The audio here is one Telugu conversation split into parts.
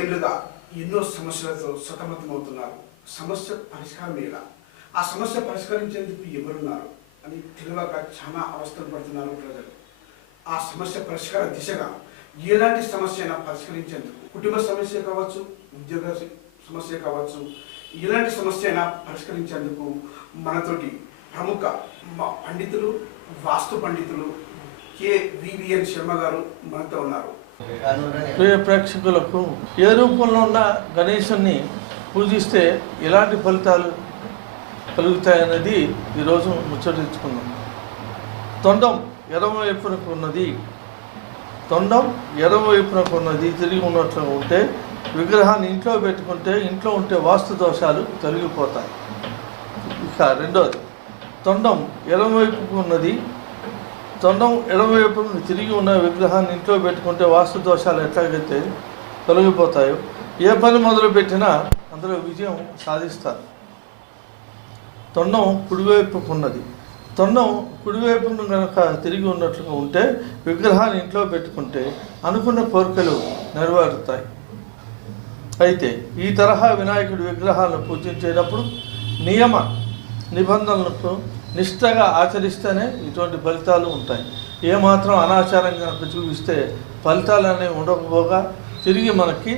ఏళ్లుగా ఎన్నో సమస్యలతో సతమతమవుతున్నారు. సమస్య పరిష్కారం ఎలా, ఆ సమస్య పరిష్కరించేందుకు ఎవరున్నారు అని తెలియక చాలా అవస్థలు పడుతున్నారు ప్రజలు. ఆ సమస్య పరిష్కార దిశగా ఎలాంటి సమస్య అయినా పరిష్కరించేందుకు, కుటుంబ సమస్య కావచ్చు, ఉద్యోగ సమస్య కావచ్చు, ఎలాంటి సమస్య అయినా పరిష్కరించేందుకు మనతోటి ప్రముఖ పండితులు, వాస్తు పండితులు KVVN శర్మ గారు మనతో ఉన్నారు. ప్రియ ప్రేక్షకులకు, ఏ రూపంలో ఉన్న గణేశుని పూజిస్తే ఎలాంటి ఫలితాలు కలుగుతాయనేది ఈరోజు ముచ్చటించుకుందాం. తొండం ఎడమవైపునకు ఉన్నది, తొండం ఎడమవైపునకు ఉన్నది తిరిగి ఉన్నట్లు ఉంటే విగ్రహాన్ని ఇంట్లో పెట్టుకుంటే ఇంట్లో ఉంటే వాస్తు దోషాలు తొలగిపోతాయి. ఇక రెండోది, తొండం ఎడమవైపుకు ఉన్నది, తొండం ఎడమవైపు తిరిగి ఉన్న విగ్రహాన్ని ఇంట్లో పెట్టుకుంటే వాస్తు దోషాలు ఎట్లాగైతే తొలగిపోతాయో, ఏ పని మొదలుపెట్టినా అందులో విజయం సాధిస్తారు. తొండం కుడివైపుకు ఉన్నది, తొండం కుడివైపును కనుక తిరిగి ఉన్నట్లుగా ఉంటే విగ్రహాన్ని ఇంట్లో పెట్టుకుంటే అనుకున్న కోరికలు నెరవేరుతాయి. అయితే ఈ తరహా వినాయకుడి విగ్రహాలను పూజించేటప్పుడు నియమ నిబంధనలకు నిష్ఠగా ఆచరిస్తేనే ఇటువంటి ఫలితాలు ఉంటాయి. ఏమాత్రం అనాచారంగా చూపిస్తే ఫలితాలు అనేవి ఉండకపోగా తిరిగి మనకి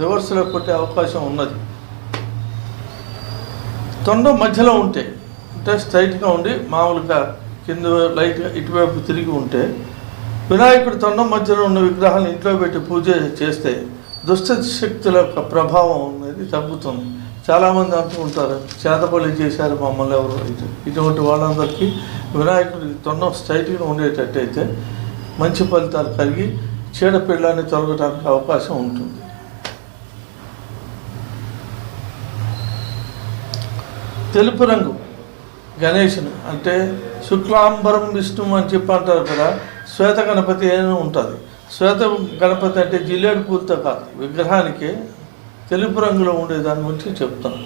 రివర్స్లో కొట్టే అవకాశం ఉన్నది. తొండం మధ్యలో ఉంటే, అంటే స్ట్రైట్గా ఉండి మామూలుగా కింద లైట్గా ఇటువైపు తిరిగి ఉంటే వినాయకుడి తొండం మధ్యలో ఉన్న విగ్రహాలను ఇంట్లో పెట్టి పూజ చేస్తే దుష్ట శక్తుల యొక్క ప్రభావం అనేది తగ్గుతుంది. చాలామంది అంటూ ఉంటారు, చేతపల్లి చేశారు మమ్మల్ని ఎవరు. ఇటువంటి వాళ్ళందరికీ వినాయకుడి తొండం స్ట్రైట్గా ఉండేటట్టయితే మంచి ఫలితాలు కలిగి చీడపిల్లాన్ని తొలగడానికి అవకాశం ఉంటుంది. తెలుపు రంగు గణేశుని అంటే శుక్లాంబరం విష్ణు అని చెప్పి అంటారు కదా. శ్వేత గణపతి అని ఉంటుంది. శ్వేత గణపతి అంటే జిల్లేడు పూలతో కాదు, విగ్రహానికి తెలుపు రంగులో ఉండే దాని గురించి చెప్తాను.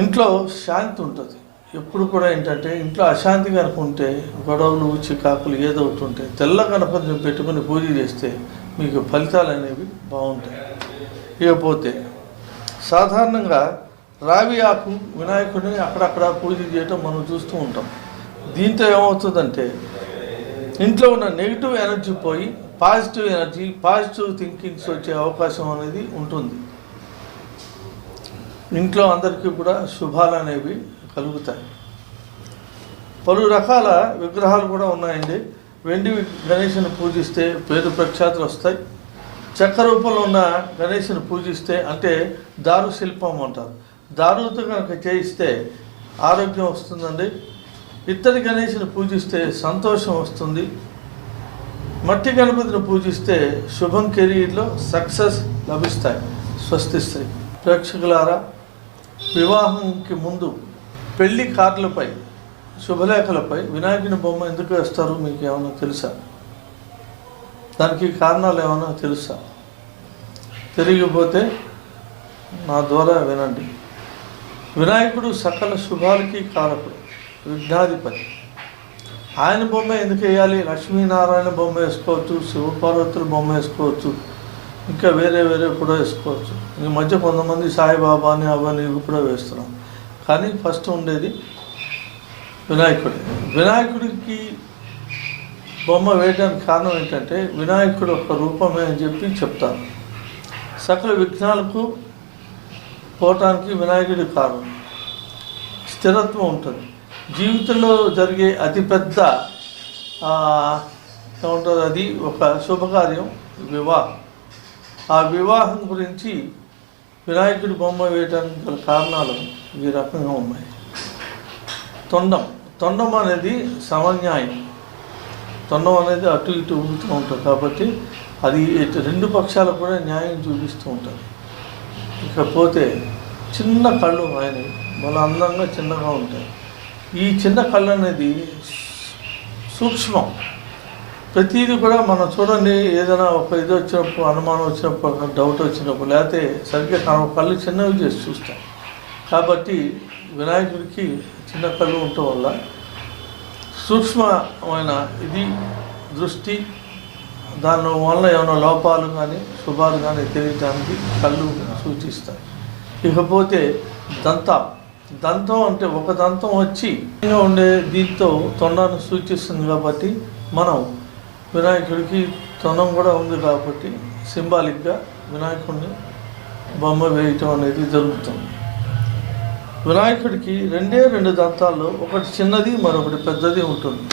ఇంట్లో శాంతి ఉంటుంది. ఎప్పుడు కూడా ఏంటంటే ఇంట్లో అశాంతి కనుక ఉంటే, గొడవలు చికాకులు ఏదో ఒకటి ఉంటే తెల్ల గణపతిని పెట్టుకుని పూజ చేస్తే మీకు ఫలితాలు అనేవి బాగుంటాయి. ఇకపోతే సాధారణంగా రావి ఆకు వినాయకుడిని అక్కడక్కడ పూజ చేయటం మనం చూస్తూ ఉంటాం. దీంతో ఏమవుతుందంటే ఇంట్లో ఉన్న నెగిటివ్ ఎనర్జీ పోయి పాజిటివ్ ఎనర్జీ, పాజిటివ్ థింకింగ్స్ వచ్చే అవకాశం అనేది ఉంటుంది. ఇంట్లో అందరికీ కూడా శుభాలు అనేవి కలుగుతాయి. పలు రకాల విగ్రహాలు కూడా ఉన్నాయండి. వెండి గణేశుని పూజిస్తే పేరు ప్రఖ్యాతులు వస్తాయి. చెక్క రూపంలో ఉన్న గణేశుని పూజిస్తే, అంటే దారు శిల్పం అంటారు, దారుతో కనుక చేయిస్తే ఆరోగ్యం వస్తుందండి. ఇత్తడి గణేశుని పూజిస్తే సంతోషం వస్తుంది. మట్టి గణపతిని పూజిస్తే శుభం కెరీర్లో సక్సెస్ లభిస్తాయి. స్వస్తిశ్రీ. ప్రేక్షకులారా, వివాహంకి ముందు పెళ్లి కార్డులపై, శుభలేఖలపై వినాయకుని బొమ్మ ఎందుకు వేస్తారు మీకు ఏమైనా తెలుసా? దానికి కారణాలు ఏమైనా తెలుసా? తిరిగిపోతే నా ద్వారా వినండి. వినాయకుడు సకల శుభాలకి కారకుడు, విఘ్నాధిపతి. ఆయన బొమ్మ ఎందుకు వేయాలి? లక్ష్మీనారాయణ బొమ్మ వేసుకోవచ్చు, శివపార్వతుల బొమ్మ వేసుకోవచ్చు, ఇంకా వేరే కూడా వేసుకోవచ్చు. ఈ మధ్య కొంతమంది సాయిబాబాని అవన్నీ కూడా వేస్తున్నాం. కానీ ఫస్ట్ ఉండేది వినాయకుడి. వినాయకుడికి బొమ్మ వేయడానికి కారణం ఏంటంటే వినాయకుడు ఒక రూపమే అని చెప్పి చెప్తారు. సకల విఘ్నాలకు పోవటానికి వినాయకుడి కారణం. స్థిరత్వం ఉంటుంది. జీవితంలో జరిగే అతిపెద్ద ఏమంటుంది, అది ఒక శుభకార్యం, వివాహం. ఆ వివాహం గురించి వినాయకుడి బొమ్మ వేయడానికి గల కారణాలు ఈ రకంగా ఉన్నాయి. తొండం అనేది సమన్యాయం. తొండం అనేది అటు ఇటు ఊగుతూ ఉంటుంది కాబట్టి అది రెండు పక్షాలకు కూడా న్యాయం చూపిస్తూ ఉంటుంది. ఇకపోతే చిన్న కళ్ళు ఆయనవి చాలా అందంగా చిన్నగా ఉంటాయి. ఈ చిన్న కళ్ళు అనేది సూక్ష్మం. ప్రతిదీ కూడా మనం చూడండి, ఏదైనా ఒక ఇది వచ్చినప్పుడు, అనుమానం వచ్చినప్పుడు, డౌట్ వచ్చినప్పుడు, లేకపోతే సరిగ్గా కళ్ళు చిన్నవి చేసి చూస్తాం. కాబట్టి వినాయకుడికి చిన్న కళ్ళు ఉండటం వల్ల సూక్ష్మమైన ఇది దృష్టి దాని వల్ల ఏమైనా లోపాలు కానీ శుభాలు కానీ తెలియటానికి కళ్ళు సూచిస్తాయి. ఇకపోతే దంతం అంటే ఒక దంతం వచ్చి ఉండే దీంతో తొండాన్ని సూచిస్తుంది కాబట్టి మనం వినాయకుడికి తొండం కూడా ఉంది కాబట్టి సింబాలిక్గా వినాయకుడిని బొమ్మ వేయటం అనేది జరుగుతుంది. వినాయకుడికి రెండు దంతాల్లో ఒకటి చిన్నది మరొకటి పెద్దది ఉంటుంది.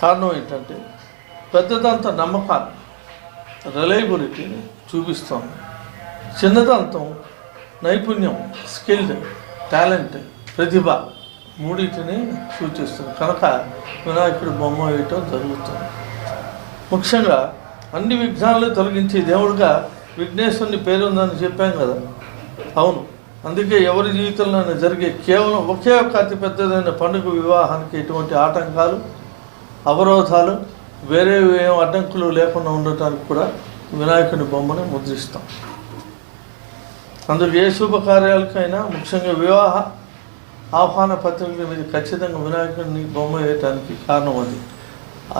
కారణం ఏంటంటే పెద్ద దంతం నమ్మకాన్ని, రిలయబిలిటీని చూపిస్తుంది. చిన్న దంతం నైపుణ్యం, స్కిల్డ్, టాలెంట్, ప్రతిభ మూడింటిని సూచిస్తుంది. కనుక వినాయకుడి బొమ్మ వేయటం జరుగుతుంది. ముఖ్యంగా అన్ని విఘ్నాలు తొలగించే దేవుడిగా విఘ్నేశ్వరుని పేరుందని చెప్పాం కదా. అవును, అందుకే ఎవరి జీవితంలో జరిగే కేవలం ఒకే ఒక్క అతి పెద్దదైన పండుగ వివాహానికి ఎటువంటి ఆటంకాలు, అవరోధాలు, వేరే ఏం అడ్డంకులు లేకుండా ఉండటానికి కూడా వినాయకుని బొమ్మని ముద్రిస్తాం. అందుకు ఏ శుభకార్యాలకైనా ముఖ్యంగా వివాహ ఆహ్వాన పత్రికల మీద ఖచ్చితంగా వినాయకుడిని బొమ్మ వేయటానికి కారణం అది.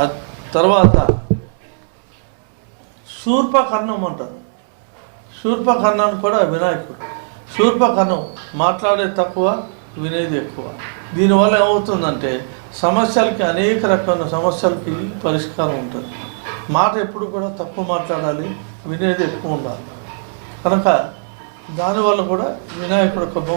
ఆ తర్వాత శూర్పకర్ణం అంటారు. శూర్పకర్ణాన్ని కూడా వినాయకుడు. శూర్పకర్ణం మాట్లాడే తక్కువ, వినేది ఎక్కువ. దీనివల్ల ఏమవుతుందంటే సమస్యలకి, అనేక రకమైన సమస్యలకి పరిష్కారం ఉంటుంది. మాట ఎప్పుడు కూడా తక్కువ మాట్లాడాలి, వినేది ఎక్కువ ఉండాలి. కనుక దానివల్ల కూడా వినాయకుడు ఒక బొమ్మ